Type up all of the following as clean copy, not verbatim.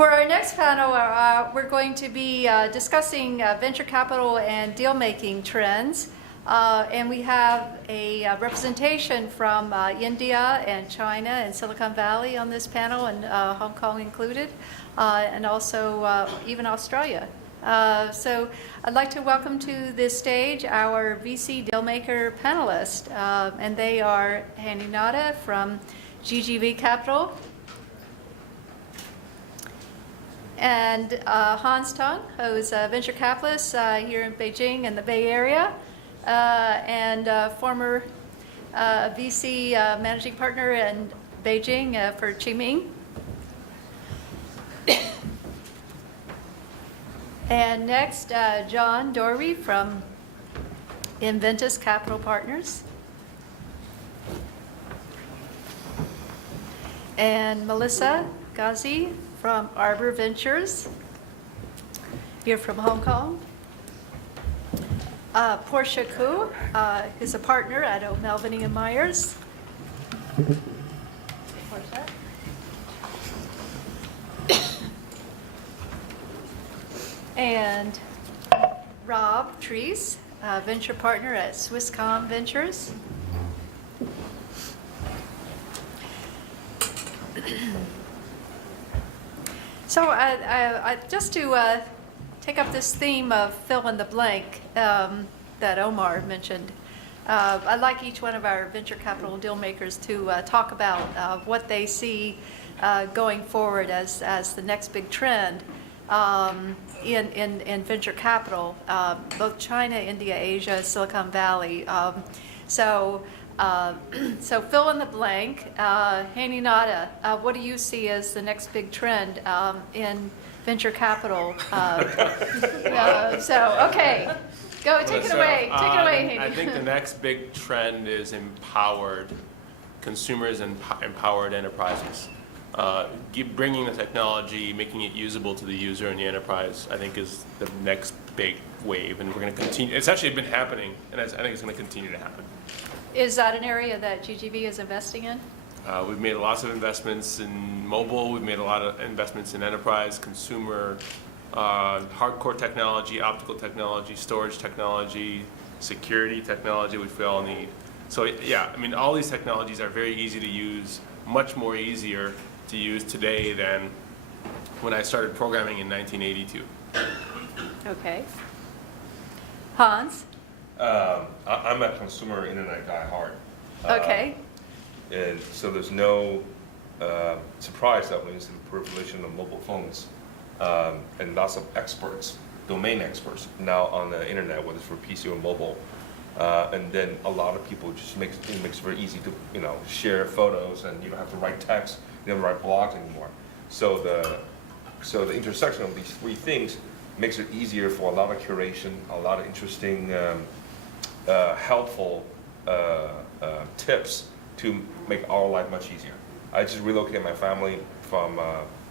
For our next panel, we're going to be discussing venture capital and deal-making trends. And we have a representation from India and China and Silicon Valley on this panel, and Hong Kong included, and also even Australia. So I'd like to welcome to this stage our VC Dealmaker panelists, and they are Hani Nada from GGV Capital, and Hans Tung, who's a venture capitalist here in Beijing and the Bay Area, and former VC managing partner in Beijing for Qiming. And next, John Dorey from Inventus Capital Partners. And Melissa Ghazi from Arbor Ventures, here from Hong Kong. Portia Koo is a partner at O'Melveny & Myers. Portia. And Rob Treese, venture partner at Swisscom Ventures. So just to take up this theme of fill in the blank that Omar mentioned, I'd like each one of our venture capital deal makers to talk about what they see going forward as the next big trend in venture capital, both China, India, Asia, Silicon Valley. So fill in the blank. Hani Nada, what do you see as the next big trend in venture capital? Okay, go, take it away. Take it away, Hani. I think the next big trend is empowered consumers and empowered enterprises. Bringing the technology, making it usable to the user and the enterprise, I think is the next big wave, and we're going to continue. It's actually been happening, and I think it's going to continue to happen. Is that an area that GGV is investing in? We've made lots of investments in mobile. We've made a lot of investments in enterprise, consumer, hardcore technology, optical technology, storage technology, security technology, which we all need. So yeah, I mean, all these technologies are very easy to use, much more easier to use today than when I started programming in 1982. Okay. Hans? I'm a consumer internet guy at heart. Okay. And so there's no surprise that when you see the proliferation of mobile phones and lots of experts, domain experts now on the internet, whether it's for PC or mobile, and then a lot of people just makes it very easy to share photos, and you don't have to write text, you don't write blogs anymore. So the intersection of these three things makes it easier for a lot of curation, a lot of interesting, helpful tips to make our life much easier. I just relocated my family from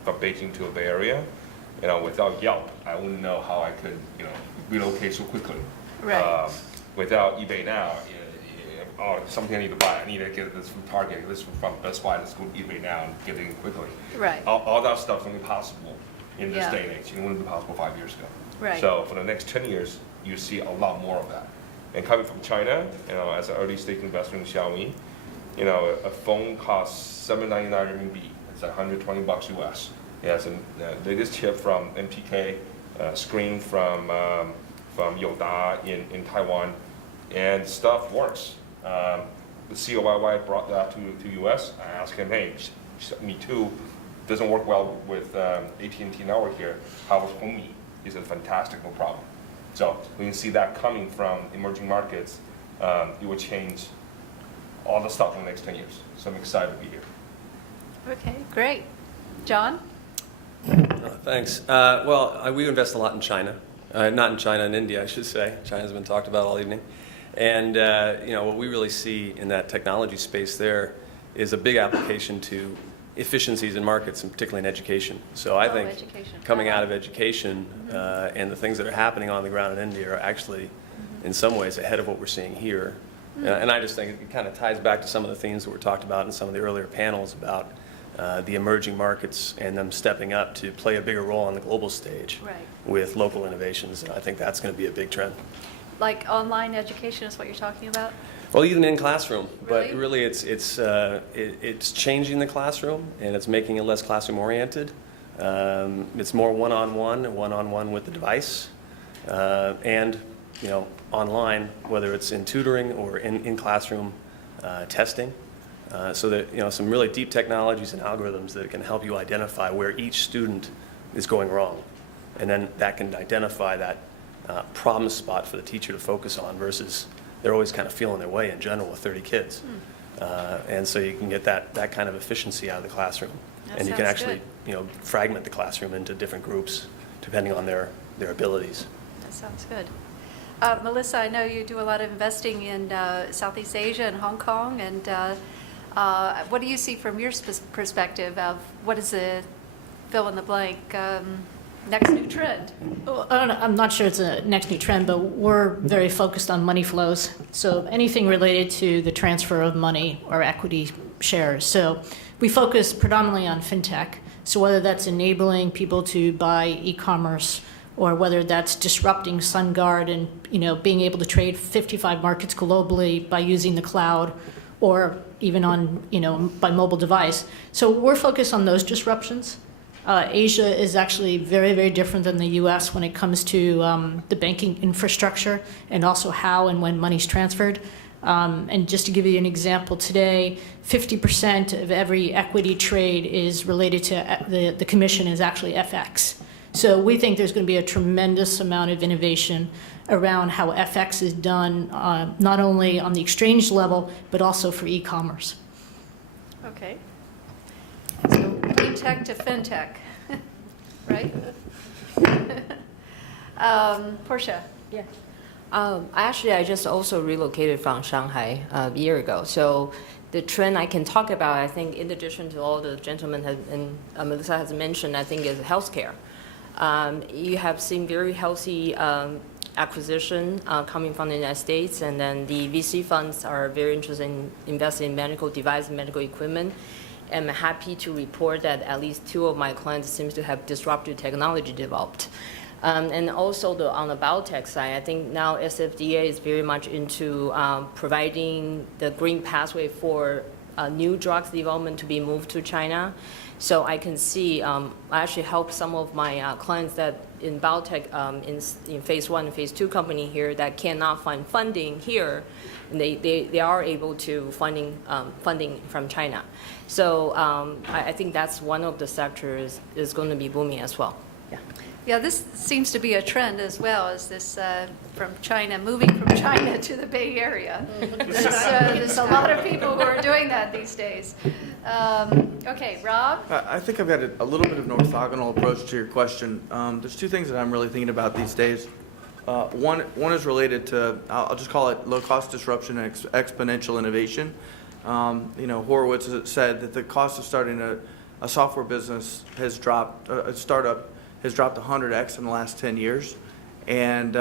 Beijing to the Bay Area. Without Yelp, I wouldn't know how I could relocate so quickly. Right. Without eBay now, something I need to buy. I need to get this from Target, this from Best Buy. Let's go to eBay now and get it in quickly. Right. All that stuff's only possible in this Yeah. day and age. It wouldn't be possible 5 years ago. Right. So for the next 10 years, you see a lot more of that. And coming from China, as an early stage investor in Xiaomi, a phone costs $799 RMB. It's $120 US. It has the latest chip from MTK, screen from Yoda in Taiwan, and stuff works. The COYY brought that to US. I asked him, hey, me too. Doesn't work well with AT&T network here. How is Homey? He said, fantastic, no problem. So we can see that coming from emerging markets. It will change all the stuff in the next 10 years. So I'm excited to be here. Okay, great. John? Thanks. We invest a lot in China. Not in China, in India, I should say. China's been talked about all evening. And what we really see in that technology space there is a big application to efficiencies in markets, and particularly in education. So I think coming out of education and the things that are happening on the ground in India are actually, in some ways, ahead of what we're seeing here. And I just think it kind of ties back to some of the themes that were talked about in some of the earlier panels about the emerging markets and them stepping up to play a bigger role on the global stage Right. with local innovations. I think that's going to be a big trend. Like online education is what you're talking about? Well, even in classroom, Really? but really it's changing the classroom and it's making it less classroom oriented. It's more one-on-one with the device, and online, whether it's in tutoring or in classroom testing. So that some really deep technologies and algorithms that can help you identify where each student is going wrong, and then that can identify that problem spot for the teacher to focus on versus they're always kind of feeling their way in general with 30 kids. And so you can get that kind of efficiency out of the classroom. That And you can sounds actually fragment the classroom into different groups depending on their abilities. That sounds good. Melissa, I know you do a lot of investing in Southeast Asia and Hong Kong, and what do you see from your perspective of what is the fill in the blank next new trend? Well, I'm not sure it's a next new trend, but we're very focused on money flows. So anything related to the transfer of money or equity shares. So we focus predominantly on fintech. So whether that's enabling people to buy e-commerce, or whether that's disrupting SunGard and being able to trade 55 markets globally by using the cloud, or even on by mobile device. So we're focused on those disruptions. Asia is actually very, very different than the U.S. when it comes to the banking infrastructure and also how and when money's transferred. And just to give you an example, today, 50% of every equity trade is related to the commission is actually FX. So we think there's going to be a tremendous amount of innovation around how FX is done, not only on the exchange level, but also for e-commerce. Okay. So clean tech to fintech, right? Portia. Yeah. Actually, I just also relocated from Shanghai a year ago. So the trend I can talk about, I think, in addition to all the gentlemen and Melissa has mentioned, I think is healthcare. You have seen very healthy acquisition coming from the United States, and then the VC funds are very interested in investing in medical device and medical equipment. I'm happy to report that at least 2 of my clients seems to have disruptive technology developed. And also on the biotech side, I think now SFDA is very much into providing the green pathway for new drugs development to be moved to China. So I can see, I actually help some of my clients that in biotech in phase 1 and phase 2 company here that cannot find funding here, and they are able to funding from China. So I think that's one of the sectors is going to be booming as well. Yeah. Yeah, this seems to be a trend as well, as this from China, moving from China to the Bay Area. There's a lot of people who are doing that these days. Okay, Rob? I think I've got a little bit of an orthogonal approach to your question. There's 2 things that I'm really thinking about these days. One is related to, I'll just call it low-cost disruption and exponential innovation. Horowitz has said that the cost of starting a software business has dropped, a startup has dropped 100x in the last 10 years. And,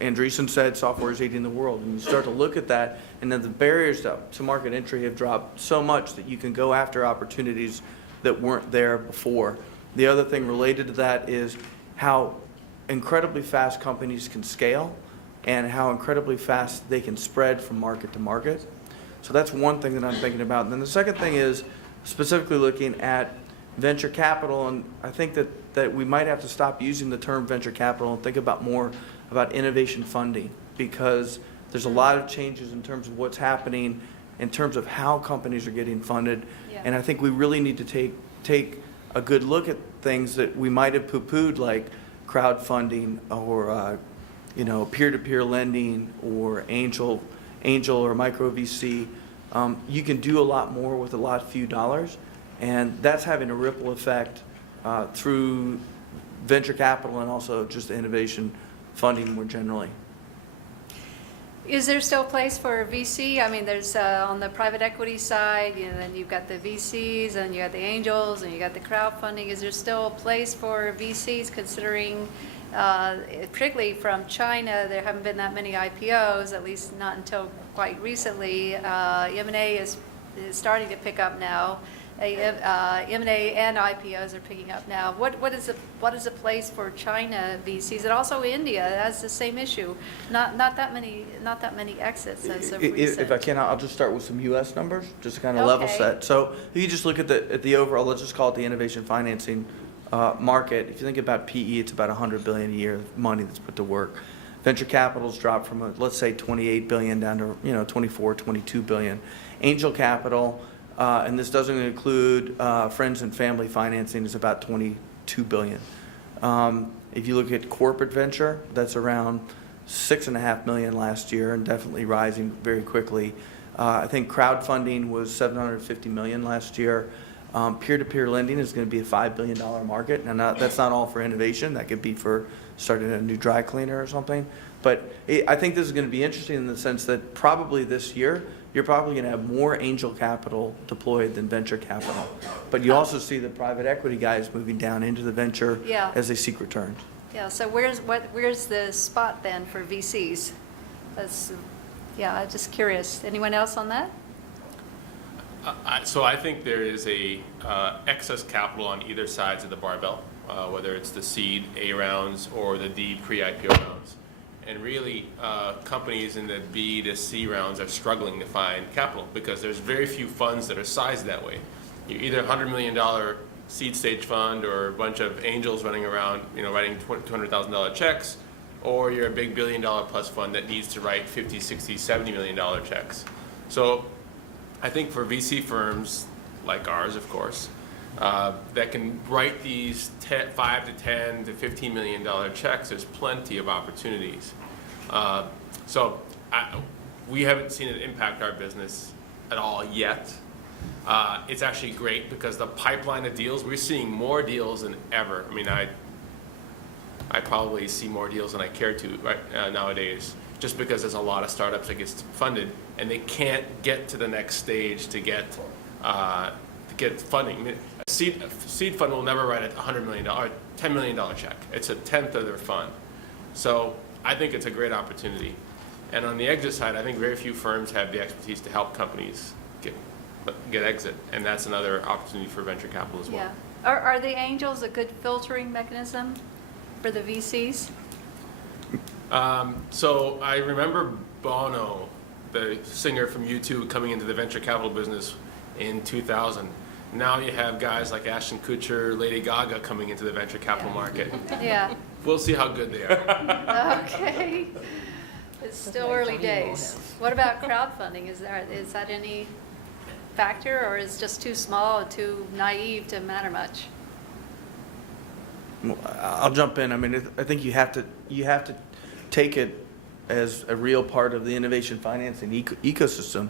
Andreessen said software is eating the world. And you start to look at that, and then the barriers to market entry have dropped so much that you can go after opportunities that weren't there before. The other thing related to that is how incredibly fast companies can scale and how incredibly fast they can spread from market to market. So that's one thing that I'm thinking about. And then the second thing is specifically looking at venture capital, and I think that we might have to stop using the term venture capital and think about more about innovation funding, because there's a lot of changes in terms of what's happening in terms of how companies are getting funded. Yeah. And I think we really need to take a good look at things that we might have poo-pooed, like crowdfunding or peer-to-peer lending or angel or micro VC. You can do a lot more with a lot few dollars, and that's having a ripple effect through venture capital and also just innovation funding more generally. Is there still a place for VC? I mean, there's on the private equity side, then you've got the VCs, and you got the angels, and you got the crowdfunding. Is there still a place for VCs, considering, particularly from China, there haven't been that many IPOs, at least not until quite recently. M&A is starting to pick up now. M&A and IPOs are picking up now. What is the place for China VCs and also India? That's the same issue. Not that many exits as of recent. If I can, I'll just start with some U.S. numbers, just to kind of level Okay. set. So if you just look at the overall, let's just call it the innovation financing market. If you think about PE, it's about $100 billion a year of money that's put to work. Venture capital's dropped from, let's say, $28 billion down to 24, $22 billion. Angel capital, and this doesn't include friends and family financing, is about $22 billion. If you look at corporate venture, that's around $6.5 million last year and definitely rising very quickly. I think crowdfunding was $750 million last year. Peer-to-peer lending is going to be a $5 billion market. Now, that's not all for innovation. That could be for starting a new dry cleaner or something. But I think this is going to be interesting in the sense that probably this year, you're probably going to have more angel capital deployed than venture capital. But you also see the private equity guys moving down into the venture Yeah. as they seek returns. Yeah, so where's the spot then for VCs? I'm just curious. Anyone else on that? So I think there is a excess capital on either sides of the barbell, whether it's the seed A rounds or the D pre-IPO rounds. And really, companies in the B to C rounds are struggling to find capital because there's very few funds that are sized that way. You're either a $100 million seed stage fund or a bunch of angels running around, writing $200,000 checks, or you're a big $1 billion plus fund that needs to write $50, $60, $70 million checks. So I think for VC firms like ours, of course, that can write these $5 to $10 to $15 million checks, there's plenty of opportunities. We haven't seen it impact our business at all yet. It's actually great because the pipeline of deals, we're seeing more deals than ever. I mean, I probably see more deals than I care to nowadays, just because there's a lot of startups that get funded and they can't get to the next stage to get funding. I mean, a seed fund will never write a $100 million or $10 million check. It's a tenth of their fund. So I think it's a great opportunity. And on the exit side, I think very few firms have the expertise to help companies get exit, and that's another opportunity for venture capital as well. Yeah. Are the angels a good filtering mechanism for the VCs? So I remember Bono, the singer from U2, coming into the venture capital business in 2000. Now you have guys like Ashton Kutcher, Lady Gaga coming into the venture capital market. Yeah. We'll see how good they are. Okay. It's still early days. What about crowdfunding? Is that any factor, or is it just too small and too naive to matter much? I'll jump in. I mean, I think you have to take it as a real part of the innovation financing ecosystem.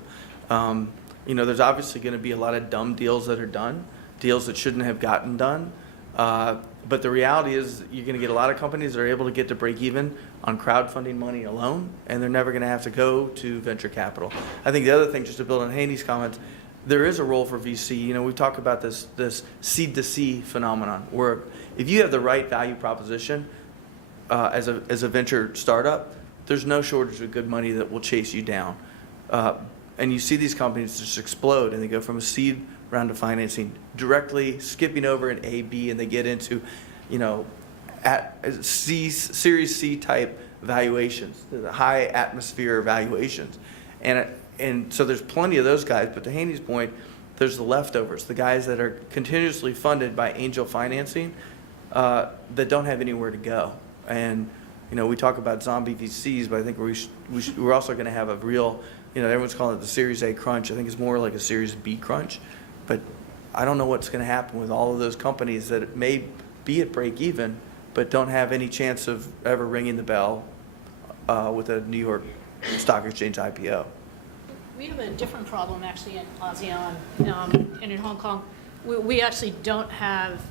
There's obviously going to be a lot of dumb deals that are done, deals that shouldn't have gotten done. But the reality is you're going to get a lot of companies that are able to get to break even on crowdfunding money alone, and they're never going to have to go to venture capital. I think the other thing, just to build on Haney's comments, there is a role for VC. We talk about this seed to C phenomenon, where if you have the right value proposition as a venture startup, there's no shortage of good money that will chase you down. And you see these companies just explode, and they go from a seed round of financing directly skipping over an A, B, and they get into, at Series C type valuations, the high atmosphere valuations, and so there's plenty of those guys. But to Haney's point, there's the leftovers, the guys that are continuously funded by angel financing that don't have anywhere to go. And we talk about zombie VCs, but I think we're also going to have a real, everyone's calling it the Series A crunch. I think it's more like a Series B crunch. But I don't know what's going to happen with all of those companies that may be at break even, but don't have any chance of ever ringing the bell with a New York Stock Exchange IPO. We have a different problem actually in ASEAN and in Hong Kong. We actually don't have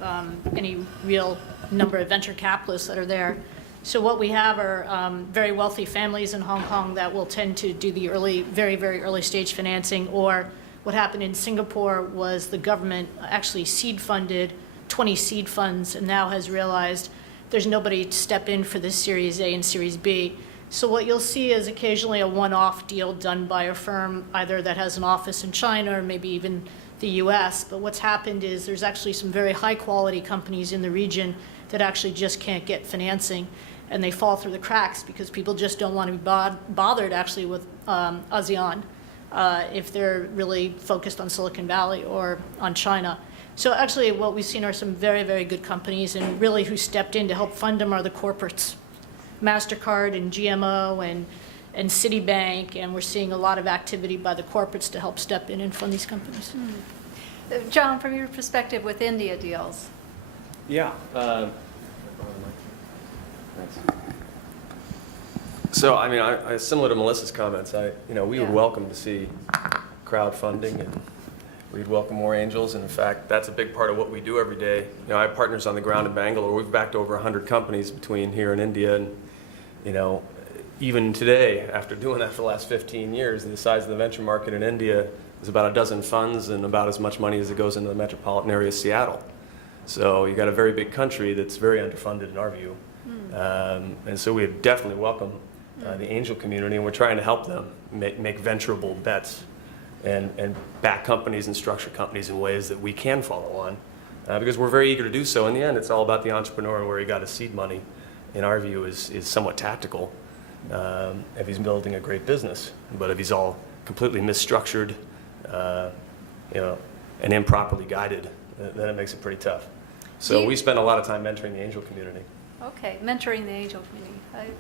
any real number of venture capitalists that are there. So what we have are very wealthy families in Hong Kong that will tend to do the very, very early stage financing. Or what happened in Singapore was the government actually seed funded 20 seed funds and now has realized there's nobody to step in for this Series A and Series B. So what you'll see is occasionally a one-off deal done by a firm either that has an office in China or maybe even the US. But what's happened is there's actually some very high-quality companies in the region that actually just can't get financing, and they fall through the cracks because people just don't want to be bothered actually with ASEAN if they're really focused on Silicon Valley or on China. So actually what we've seen are some very, very good companies, and really who stepped in to help fund them are the corporates. MasterCard and GMO and Citibank, and we're seeing a lot of activity by the corporates to help step in and fund these companies. John, from your perspective with India deals. Yeah. So, I mean, similar to Melissa's comments, we would Yeah. welcome to see crowdfunding, and we'd welcome more angels. And in fact, that's a big part of what we do every day. I have partners on the ground in Bangalore. We've backed over 100 companies between here and India, and even today, after doing that for the last 15 years, the size of the venture market in India is about a dozen funds and about as much money as it goes into the metropolitan area of Seattle. So you got a very big country that's very underfunded in our view. And so we definitely welcome the angel community, and we're trying to help them make venturable bets and back companies and structure companies in ways that we can follow on, because we're very eager to do so. In the end, it's all about the entrepreneur, and where he got his seed money, in our view, is somewhat tactical if he's building a great business. But if he's all completely misstructured, and improperly guided, then it makes it pretty tough. So we spend a lot of time mentoring the angel community. Okay, mentoring the angel community.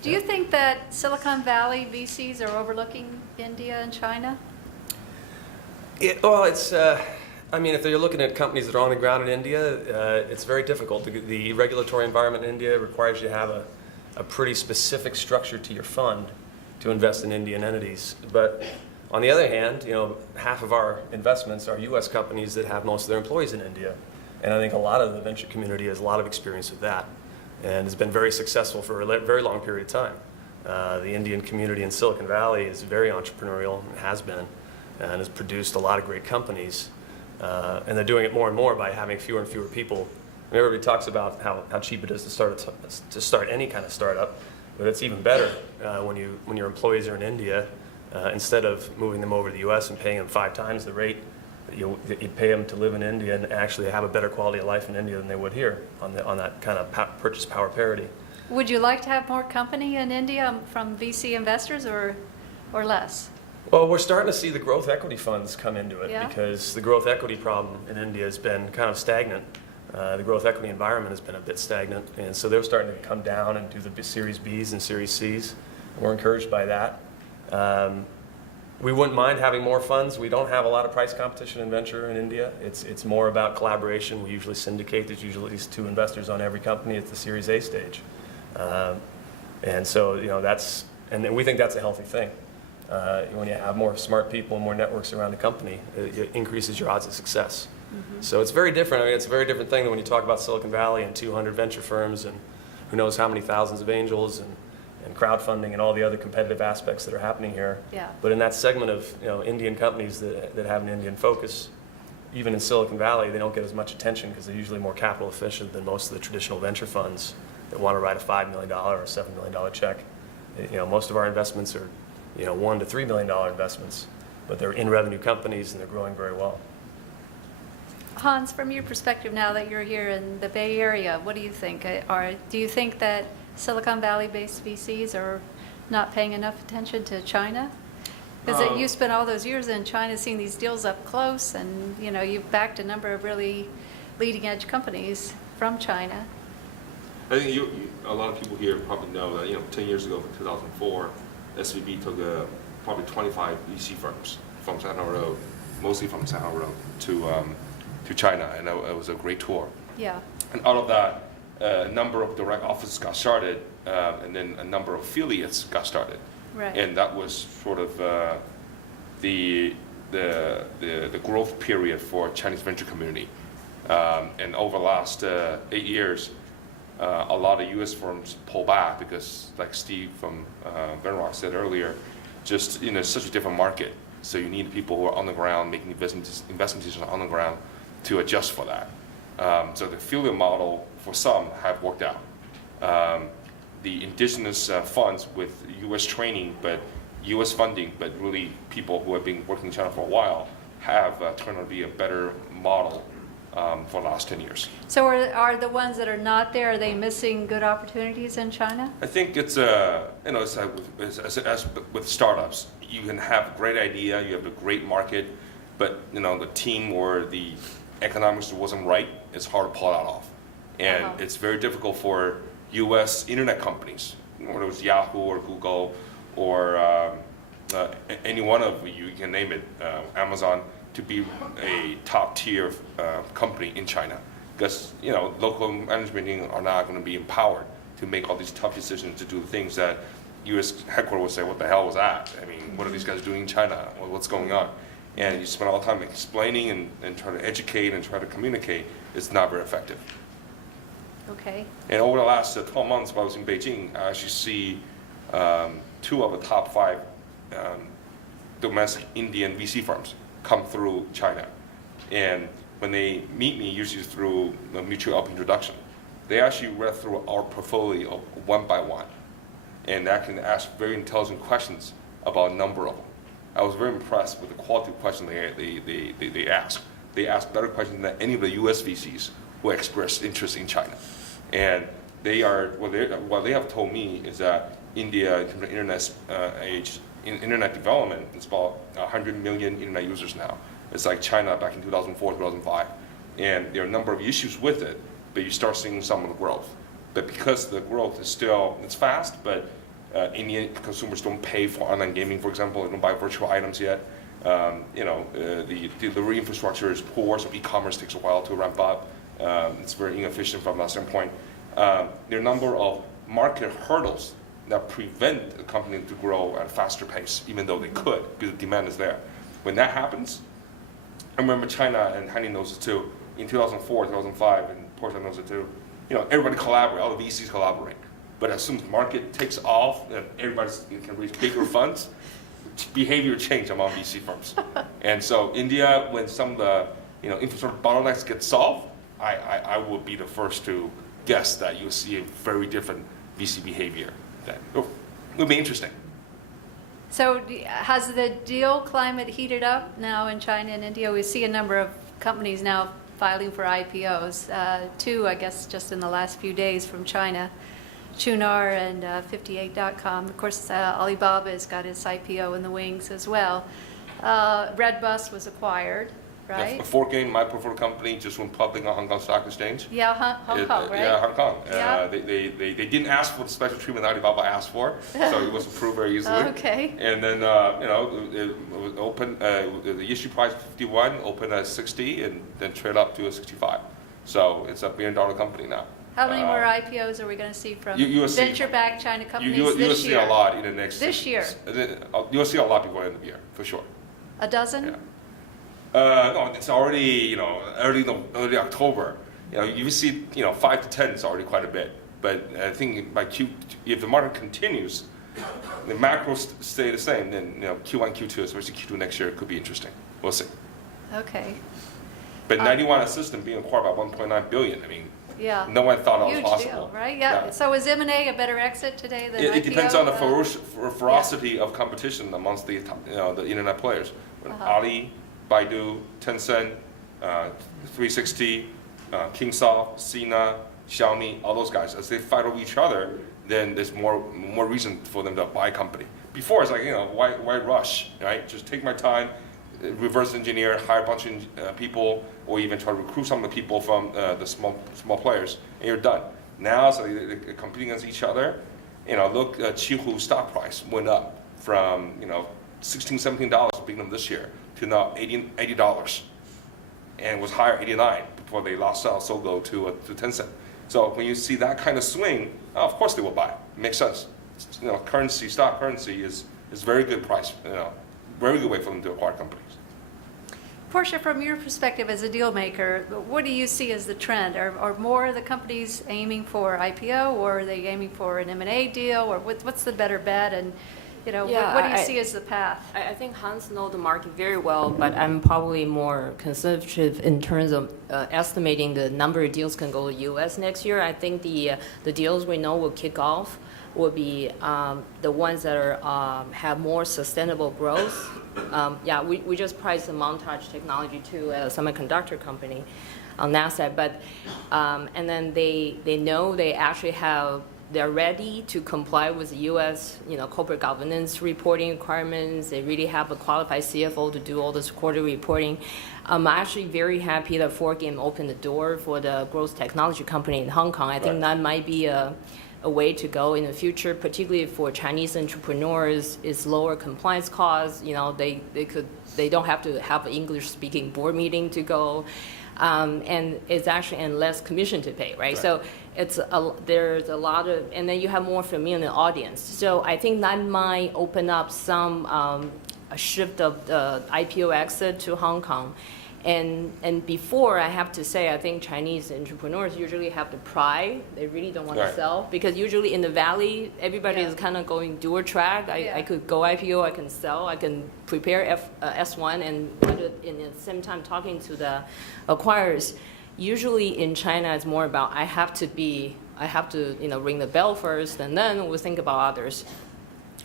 Do you think that Silicon Valley VCs are overlooking India and China? Well, it's, if you're looking at companies that are on the ground in India, it's very difficult. The regulatory environment in India requires you to have a pretty specific structure to your fund to invest in Indian entities. But on the other hand, half of our investments are U.S. companies that have most of their employees in India. And I think a lot of the venture community has a lot of experience with that, and has been very successful for a very long period of time. The Indian community in Silicon Valley is very entrepreneurial, and has been, and has produced a lot of great companies. And they're doing it more and more by having fewer and fewer people. Everybody talks about how cheap it is to start any kind of startup, but it's even better when your employees are in India. Instead of moving them over to the U.S. and paying them 5 times the rate, you'd pay them to live in India and actually have a better quality of life in India than they would here on that kind of purchase power parity. Would you like to have more company in India from VC investors or less? Well, we're starting to see the growth equity funds come into it, Yeah. because the growth equity problem in India has been kind of stagnant. The growth equity environment has been a bit stagnant, and so they're starting to come down and do the Series Bs and Series Cs. We're encouraged by that. We wouldn't mind having more funds. We don't have a lot of price competition in venture in India. It's more about collaboration. We usually syndicate. There's usually at least 2 investors on every company at the Series A stage. And so, and we think that's a healthy thing. When you have more smart people and more networks around the company, it increases your odds of success. Mm-hmm. So it's very different. It's a very different thing than when you talk about Silicon Valley and 200 venture firms and who knows how many thousands of angels and crowdfunding and all the other competitive aspects that are happening here. Yeah. But in that segment of Indian companies that have an Indian focus, even in Silicon Valley, they don't get as much attention because they're usually more capital efficient than most of the traditional venture funds that want to write a $5 million or $7 million check. Most of our investments are $1 to $3 million investments, but they're in revenue companies and they're growing very well. Hans, from your perspective now that you're here in the Bay Area, what do you think? Do you think that Silicon Valley-based VCs are not paying enough attention to China? Because you spent all those years in China seeing these deals up close, and you've backed a number of really leading-edge companies from China. I think a lot of people here probably know that 10 years ago, in 2004, SVB took probably 25 VC firms from Sahara Road, mostly from Sahara Road, to China, and it was a great tour. Yeah. And out of that, a number of direct offices got started, and then a number of affiliates got started. Right. And that was sort of the growth period for Chinese venture community. And over the last 8 years, a lot of U.S. firms pull back because, like Steve from Venrock said earlier, just it's such a different market. So you need people who are on the ground making investment decisions on the ground to adjust for that. So the affiliate model for some have worked out. The indigenous funds with U.S. training, but U.S. funding, but really people who have been working in China for a while, have turned out to be a better model for the last 10 years. So are the ones that are not there, are they missing good opportunities in China? I think it's it's like as with startups, you can have a great idea, you have a great market, but the team or the economics wasn't right. It's hard to pull that off, and it's very difficult for U.S. internet companies, whether it was Yahoo or Google or any one of you can name it, Amazon, to be a top tier company in China, because local management are not going to be empowered to make all these tough decisions to do things that U.S. headquarters would say, what the hell was that? I mean, what are these guys doing in China? What's going on? And you spend all the time explaining and trying to educate and try to communicate. It's not very effective. Okay. And over the last 12 months while I was in Beijing, I actually see 2 of the top 5 domestic Indian VC firms come through China. And when they meet me, usually through a mutual help introduction, they actually read through our portfolio one by one. And I can ask very intelligent questions about a number of them. I was very impressed with the quality of questions they asked. They asked better questions than any of the US VCs who expressed interest in China. And they are, what they have told me is that India, in terms of internet age, in internet development, it's about 100 million internet users now. It's like China back in 2004, 2005. And there are a number of issues with it, but you start seeing some of the growth. But because the growth is still, it's fast, but Indian consumers don't pay for online gaming, for example. They don't buy virtual items yet. The delivery infrastructure is poor, so e-commerce takes a while to ramp up. It's very inefficient from that standpoint. There are a number of market hurdles that prevent a company to grow at a faster pace, even though they could, because the demand is there. When that happens, I remember China, and Heini knows it too, in 2004, 2005, and Porsche knows it too, everybody collaborate, all the VCs collaborate. But as soon as the market takes off and everybody can raise bigger funds, behavior change among VC firms. And so India, when some of the infrastructure bottlenecks get solved, I will be the first to guess that you'll see a very different VC behavior. It'll be interesting. So has the deal climate heated up now in China and India? We see a number of companies now filing for IPOs. 2, I guess, just in the last few days from China. Chunar and 58.com. Of course, Alibaba has got its IPO in the wings as well. Redbus was acquired, right? Fortgame, my preferred company, just went public on Hong Kong Stock Exchange. Yeah, Hong Kong, right? Yeah, Hong Kong. Yeah. They didn't ask for the special treatment Alibaba asked for, so it was approved very easily. Okay. And then it was open. The issue price 51, open at 60, and then trade up to a 65. So it's a $1 billion company now. How many more IPOs are we going to see from you will see- venture-backed China companies You'll this see year? a lot in the next. This year? You'll see a lot before the end of the year, for sure. A dozen? Yeah. No, it's already early October. You see 5 to 10 is already quite a bit. But I think if the market continues, the macros stay the same, then Q1, Q2, especially Q2 next year, could be interesting. We'll see. Okay. But 91 Assistant being acquired by 1.9 billion. I mean, Yeah. no one thought that was Huge possible. deal, right? Yeah. So is M&A a better exit today than IPO? It depends on the ferocity of competition amongst the internet players. When Ali, Baidu, Tencent, 360, Kingsoft, Sina, Xiaomi, all those guys, as they fight over each other, then there's more reason for them to buy a company. Before it's like, why rush, right? Just take my time, reverse engineer, hire a bunch of people, or even try to recruit some of the people from the small players, and you're done. Now, so they're competing against each other. Look, Qihu's stock price went up from $16, $17 at the beginning of this year to now $80, and was higher $89 before they lost out Sogo to Tencent. So when you see that kind of swing, of course they will buy. It makes sense. Stock currency is very good price. Very good way for them to acquire companies. Portia, from your perspective as a deal maker, what do you see as the trend? Are more of the companies aiming for IPO, or are they aiming for an M&A deal, or what's the better bet? And what do you see as the path? I think Hans knows the market very well, but I'm probably more conservative in terms of estimating the number of deals can go to U.S. next year. I think the deals we know will kick off will be the ones that are have more sustainable growth. Yeah, we just priced the Montage Technology too, a semiconductor company on NASDAQ, but and then they know they actually they're ready to comply with U.S. Corporate governance reporting requirements. They really have a qualified CFO to do all this quarterly reporting. I'm actually very happy that 4Game opened the door for the growth technology company in Hong Kong. I think that might be a way to go in the future, particularly for Chinese entrepreneurs. It's lower compliance costs. They don't have to have an English-speaking board meeting to go. And it's actually and less commission to pay, right? So there's a lot of, and then you have more familiar audience. So I think that might open up some a shift of the IPO exit to Hong Kong. And before, I have to say, I think Chinese entrepreneurs usually have the pride. They really don't want to sell, because usually in the Valley, everybody is kind of going dual track. I could go IPO, I can sell, I can prepare S1 and in the same time talking to the acquirers. Usually in China, it's more about I have to ring the bell first, and then we'll think about others.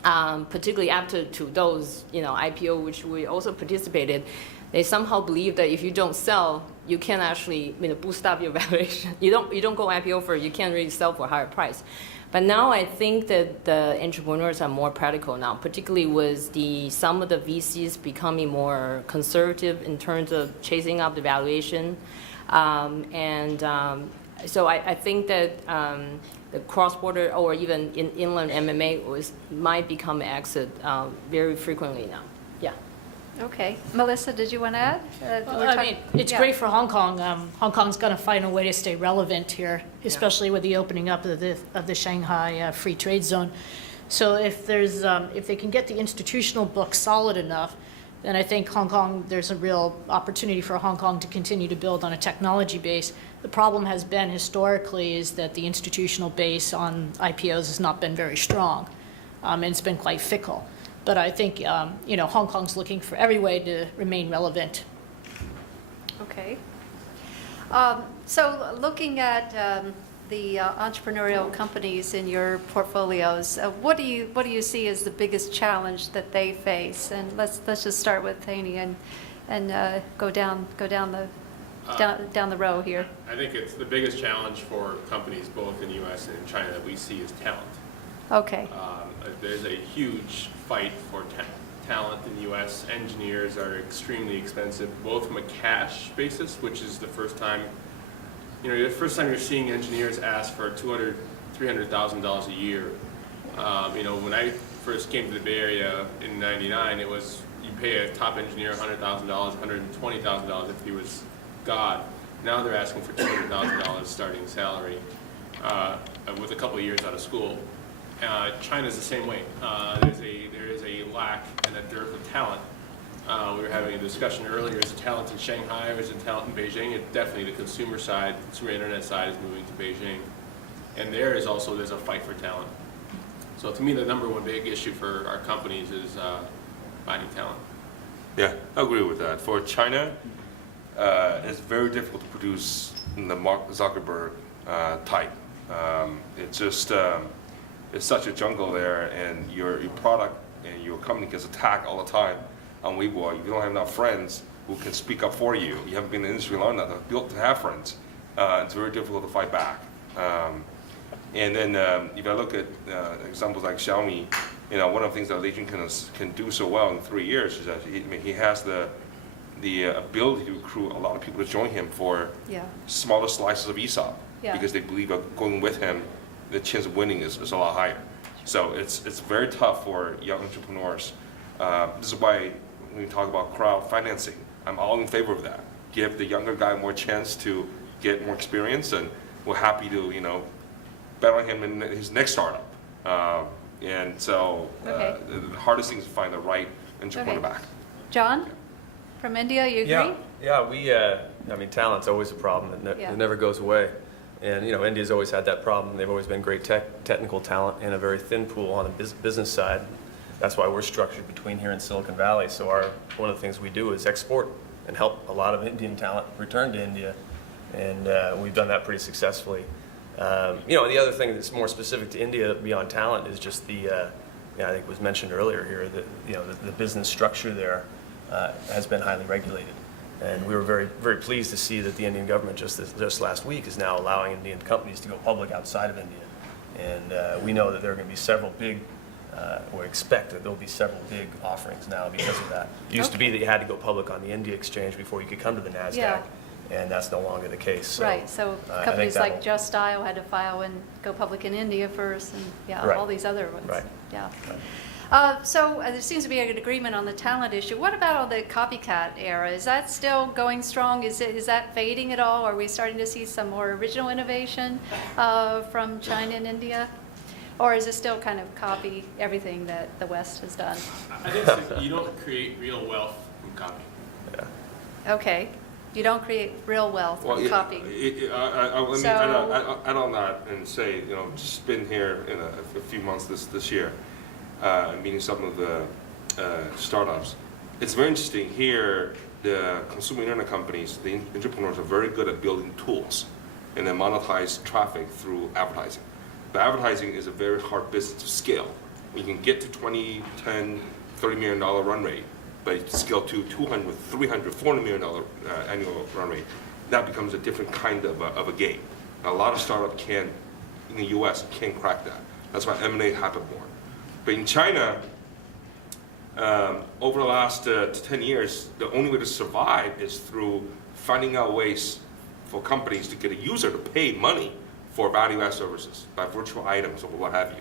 Particularly after Trudeau's IPO, which we also participated. They somehow believe that if you don't sell, you can't actually boost up your valuation. You don't go IPO first, you can't really sell for a higher price. But now I think that the entrepreneurs are more practical now, particularly with some of the VCs becoming more conservative in terms of chasing up the valuation. So I think that the cross-border or even inland MMA might become an exit very frequently now. Yeah. Okay. Melissa, did you want to add? It's great for Hong Kong. Hong Kong's going to find a way to stay relevant here, especially with the opening up of the Shanghai Free Trade Zone. So if they can get the institutional book solid enough, then I think there's a real opportunity for Hong Kong to continue to build on a technology base. The problem has been historically is that the institutional base on IPOs has not been very strong, and it's been quite fickle. But I think, Hong Kong's looking for every way to remain relevant. Okay. So looking at the entrepreneurial companies in your portfolios, what do you see as the biggest challenge that they face? And let's just start with Haney and go down the row here. I think it's the biggest challenge for companies both in the U.S. and in China that we see is talent. Okay. There's a huge fight for talent in the U.S. Engineers are extremely expensive, both from a cash basis, which is the first time you're seeing engineers ask for $200,000, $300,000 a year. When I first came to the Bay Area in '99, it was you pay a top engineer $100,000, $120,000 if he was God. Now they're asking for $200,000 starting salary with a couple of years out of school. China's the same way. There is a lack and a dearth of talent. We were having a discussion earlier, is the talent in Shanghai or is the talent in Beijing? Definitely the consumer internet side is moving to Beijing. And there's a fight for talent. So to me, the number one big issue for our companies is finding talent. Yeah, I agree with that. For China, it's very difficult to produce the Mark Zuckerberg type. It's just it's such a jungle there, and your product and your company gets attacked all the time on Weibo. You don't have enough friends who can speak up for you. You haven't been in the industry long enough to have friends. It's very difficult to fight back. And then if I look at examples like Xiaomi, one of the things that Lei Jun can do so well in 3 years is that he has the ability to recruit a lot of people to join him for smaller slices of ESOP because they believe going with him, the chance of winning is a lot higher. So it's very tough for young entrepreneurs. This is why when we talk about crowdfunding, I'm all in favor of that. Give the younger guy more chance to get more experience, and we're happy to bet on him in his next startup. And so the hardest thing is to find the right entrepreneur back. John, from India, you agree? Yeah. Talent's always a problem. It never goes away. And India's always had that problem. They've always been great technical talent and a very thin pool on the business side. That's why we're structured between here and Silicon Valley. So one of the things we do is export and help a lot of Indian talent return to India. And we've done that pretty successfully. The other thing that's more specific to India beyond talent is just I think it was mentioned earlier here that the business structure there has been highly regulated, and we were very, very pleased to see that the Indian government just last week is now allowing Indian companies to go public outside of India, and we know that there are going to be several big. Or expect that there'll be several big offerings now because of that. It used to be that you had to go public on the India exchange before you could come to the NASDAQ, Yeah. and that's no longer the case. So, Right, so I think companies like that'll- Just Dial had to file and go public in India first, and Right. all these other ones. Right. Yeah. Right. So there seems to be an agreement on the talent issue. What about all the copycat era? Is that still going strong? Is that fading at all? Are we starting to see some more original innovation from China and India? Or is it still kind of copy everything that the West has done? I think you don't create real wealth from copy. Okay, you don't create real wealth Well, from copy. let me So- add on that and say, just been here in a few months this year, meeting some of the startups. It's very interesting here. The consumer internet companies, the entrepreneurs are very good at building tools, and then monetize traffic through advertising. But advertising is a very hard business to scale. You can get to 20, 10, $30 million run rate, but scale to $200, $300, $400 million annual run rate, that becomes a different kind of a game. And a lot of startups in the US can't crack that. That's why M&A happened more. But in China, over the last 10 years, the only way to survive is through finding out ways for companies to get a user to pay money for value-add services, by virtual items or what have you.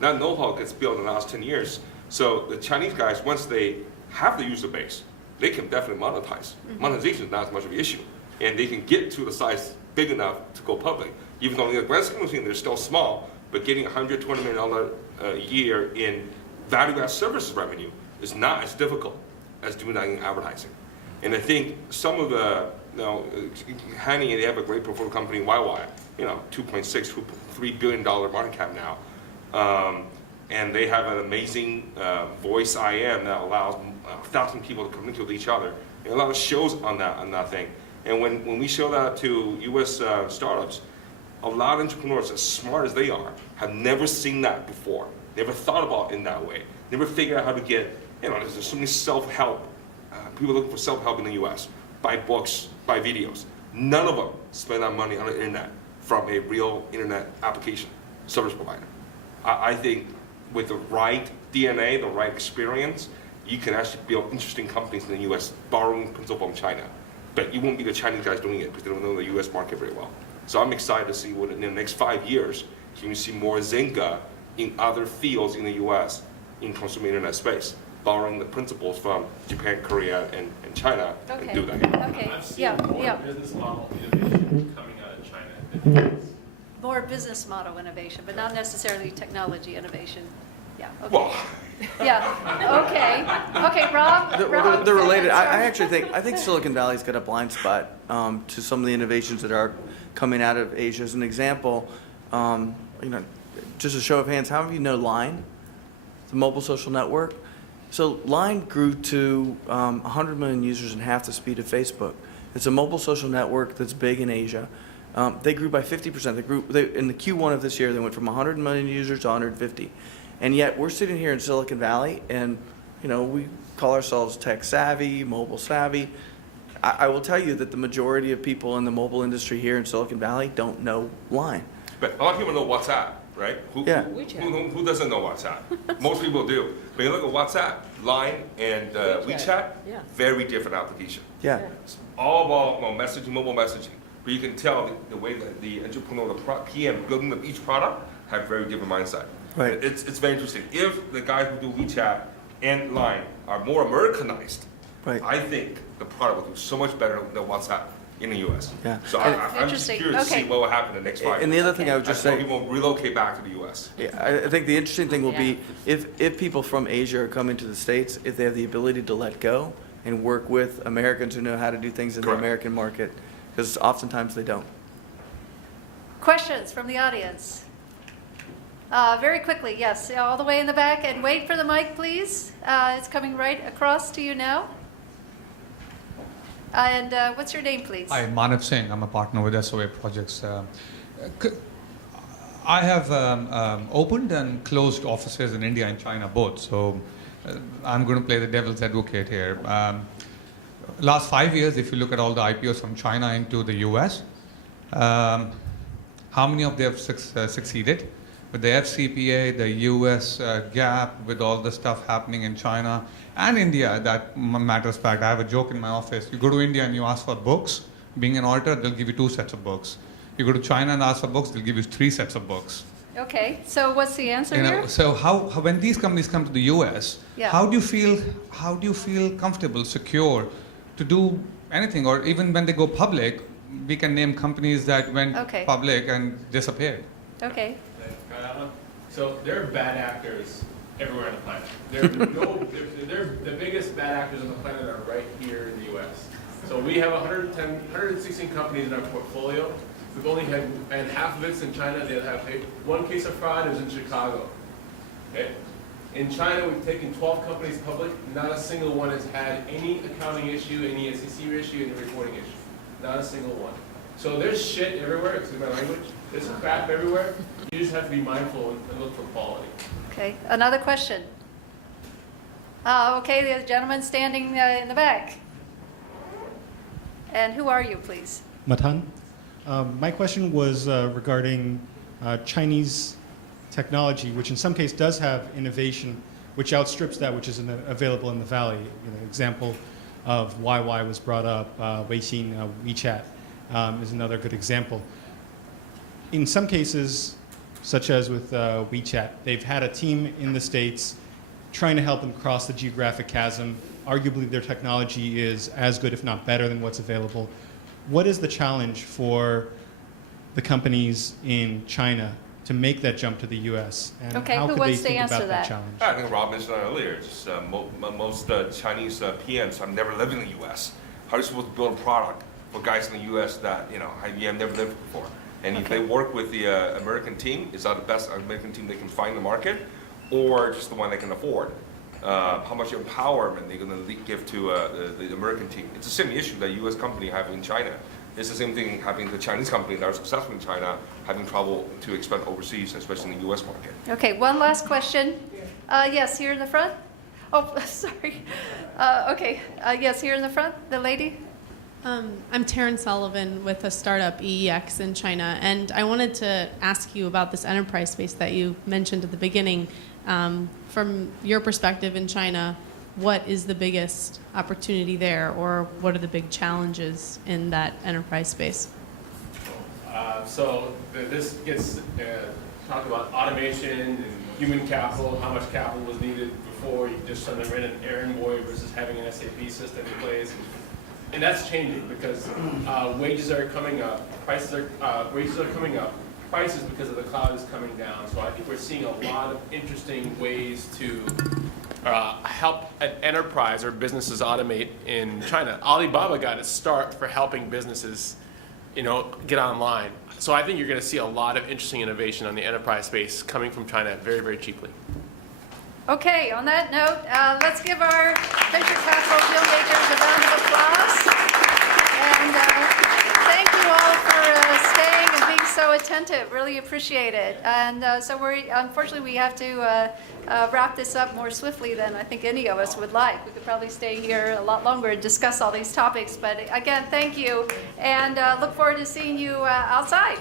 That know-how gets built in the last 10 years. So the Chinese guys, once they have the user base, they can definitely monetize. Monetization is not as much of an issue. And they can get to the size big enough to go public. Even though in the grand scheme of things, they're still small, but getting $120 million a year in value-add services revenue is not as difficult as doing that in advertising. And I think some of the, Hanny, they have a great portfolio company, YY, $2.6, $3 billion market cap now. And they have an amazing voice IM that allows 1,000 people to communicate with each other. And a lot of shows on that thing. And when we show that to US startups, a lot of entrepreneurs, as smart as they are, have never seen that before. Never thought about it in that way. Never figured out how to get, there's so many self-help, people looking for self-help in the US. Buy books, buy videos. None of them spend that money on the internet from a real internet application service provider. I think with the right DNA, the right experience, you can actually build interesting companies in the US, borrowing principle from China. But you won't be the Chinese guys doing it because they don't know the US market very well. So I'm excited to see what in the next 5 years, can you see more Zynga in other fields in the US in consumer internet space, borrowing the principles from Japan, Korea, and China, and do that. Okay, I've seen yeah, more yeah. business model innovation coming out of China than More business model innovation, but not necessarily technology innovation. Yeah, okay. Well, Yeah, okay, Rob? They're related. Sorry. I think Silicon Valley's got a blind spot to some of the innovations that are coming out of Asia. As an example, just a show of hands, how many of you know Line, the mobile social network? So Line grew to 100 million users in half the speed of Facebook. It's a mobile social network that's big in Asia. They grew by 50%. In the Q1 of this year, they went from 100 million users to 150. And yet we're sitting here in Silicon Valley, and we call ourselves tech savvy, mobile savvy. I will tell you that the majority of people in the mobile industry here in Silicon Valley don't know Line. but a lot of people know WhatsApp, right? Yeah. Who doesn't know WhatsApp? Most people do. But you look at WhatsApp, Line, and WeChat, Yeah. very different application. Yeah. It's all about messaging, mobile messaging. But you can tell the way that the entrepreneur, the PM building of each product have very different mindset. Right. It's very interesting. If the guys who do WeChat and Line are more Americanized, Right. I think the product will do so much better than WhatsApp in the US. Yeah. So And- I'm just Interesting. curious to see Okay. what will happen in the next 5 years. And the other thing I would just That's why say, people relocate back to the US. yeah, I think the interesting thing will be if people from Asia are coming to the States, if they have the ability to let go and work with Americans who know how to do things in Correct. the American market, because oftentimes they don't. Questions from the audience? Very quickly, yes, all the way in the back, and wait for the mic, please. It's coming right across to you now. And what's your name, please? Hi, Manav Singh. I'm a partner with SOA Projects. I have opened and closed offices in India and China both, so I'm going to play the devil's advocate here. Last 5 years, if you look at all the IPOs from China into the US, how many of them have succeeded? With the FCPA, the US gap, with all the stuff happening in China and India, that matters fact. I have a joke in my office. You go to India and you ask for books. Being an author, they'll give you 2 sets of books. You go to China and ask for books, they'll give you 3 sets of books. Okay, so what's the answer You know, here? so how when these companies come to the US, Yeah. how do you feel comfortable, secure to do anything, or even when they go public, we can name companies that went Okay. public and disappeared. Okay, Got that one? So there are bad actors everywhere on the planet. They're the biggest bad actors on the planet are right here in the U.S. So we have 116 companies in our portfolio. We've only had, and half of it's in China. They have one case of fraud is in Chicago. Okay. In China, we've taken 12 companies public. Not a single one has had any accounting issue, any SEC issue, any reporting issue. Not a single one. So there's shit everywhere, excuse my language. There's crap everywhere. You just have to be mindful and look for quality. okay. Another question? Okay, the gentleman standing in the back. And who are you, please? Matan. My question was regarding Chinese technology, which in some case does have innovation, which outstrips that which is available in the valley. You know, example of YY was brought up, Weixin, WeChat is another good example. In some cases, such as with WeChat, they've had a team in the States trying to help them cross the geographic chasm. Arguably, their technology is as good, if not better, than what's available. What is the challenge for the companies in China to make that jump to the U.S.? And Okay, how who could they wants to think answer about that? challenge? I think Rob mentioned that earlier. Just, most Chinese PMs have never lived in the U.S. How are you supposed to build a product for guys in the U.S. that have never lived before? And if they work with the American team, is that the best American team they can find in the market, or just the one they can afford? How much empowerment they're going to give to the American team? It's the same issue that U.S. company have in China. It's the same thing happening to Chinese companies that are successful in China, having trouble to expand overseas, especially in the U.S. market. Okay, one last question. Yes, here in the front. Oh, sorry. Okay, yes, here in the front, the lady. I'm Taryn Sullivan with a startup, EEX, in China, and I wanted to ask you about this enterprise space that you mentioned at the beginning. From your perspective in China, what is the biggest opportunity there, or what are the big challenges in that enterprise space? So this gets talked about automation and human capital, how much capital was needed before you just suddenly ran an errand boy versus having an SAP system in place. And that's changing because wages are coming up, wages are coming up, prices because of the cloud is coming down. So I think we're seeing a lot of interesting ways to help an enterprise or businesses automate in China. Alibaba got its start for helping businesses, get online. So I think you're going to see a lot of interesting innovation on the enterprise space coming from China very, very cheaply. Okay, on that note, let's give our venture capital deal makers a round of applause. And thank you all for staying and being so attentive. Really appreciate it. And so unfortunately, we have to wrap this up more swiftly than I think any of us would like. We could probably stay here a lot longer and discuss all these topics. But again, thank you. And look forward to seeing you outside.